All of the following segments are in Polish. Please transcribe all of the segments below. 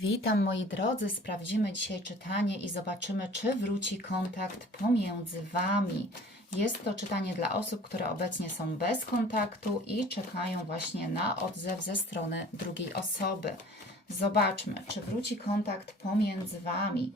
Witam moi drodzy, sprawdzimy dzisiaj czytanie i zobaczymy, czy wróci kontakt pomiędzy Wami. Jest to czytanie dla osób, które obecnie są bez kontaktu i czekają właśnie na odzew ze strony drugiej osoby. Zobaczmy, czy wróci kontakt pomiędzy Wami.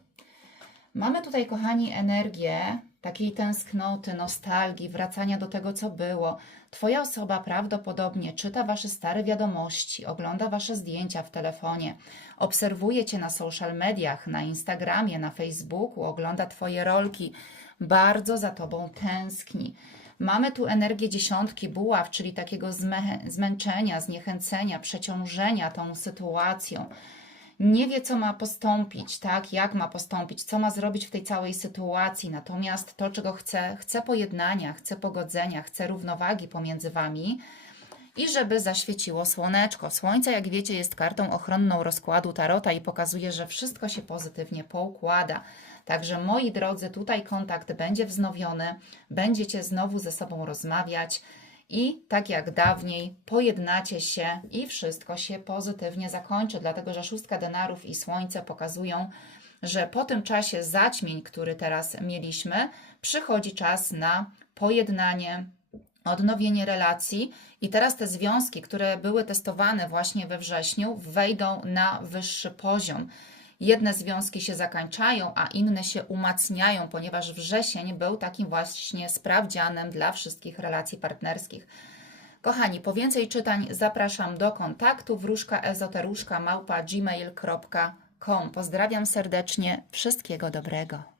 Mamy tutaj, kochani, energię takiej tęsknoty, nostalgii, wracania do tego, co było. Twoja osoba prawdopodobnie czyta Wasze stare wiadomości, ogląda Wasze zdjęcia w telefonie, obserwuje Cię na social mediach, na Instagramie, na Facebooku, ogląda Twoje rolki, bardzo za Tobą tęskni. Mamy tu energię dziesiątki buław, czyli takiego zmę- zmęczenia, zniechęcenia, przeciążenia tą sytuacją nie wie, co ma postąpić, tak, jak ma postąpić, co ma zrobić w tej całej sytuacji. Natomiast to, czego chce, chce pojednania, chce pogodzenia, chce równowagi pomiędzy wami i żeby zaświeciło słoneczko. Słońce, jak wiecie, jest kartą ochronną rozkładu Tarota i pokazuje, że wszystko się pozytywnie poukłada. Także moi drodzy, tutaj kontakt będzie wznowiony, będziecie znowu ze sobą rozmawiać i tak jak dawniej pojednacie się i wszystko się pozytywnie zakończy, dlatego że szóstka denarów i słońce pokazują, że po tym czasie zaćmień, który teraz mieliśmy, przychodzi czas na pojednanie, odnowienie relacji i teraz te związki, które były testowane właśnie we wrześniu, wejdą na wyższy poziom. Jedne związki się zakończają, a inne się umacniają, ponieważ wrzesień był takim właśnie sprawdzianem dla wszystkich relacji partnerskich. Kochani, po więcej czytań zapraszam do kontaktu wróżkaezoteruszka małpa gmail.com. Pozdrawiam serdecznie, wszystkiego dobrego.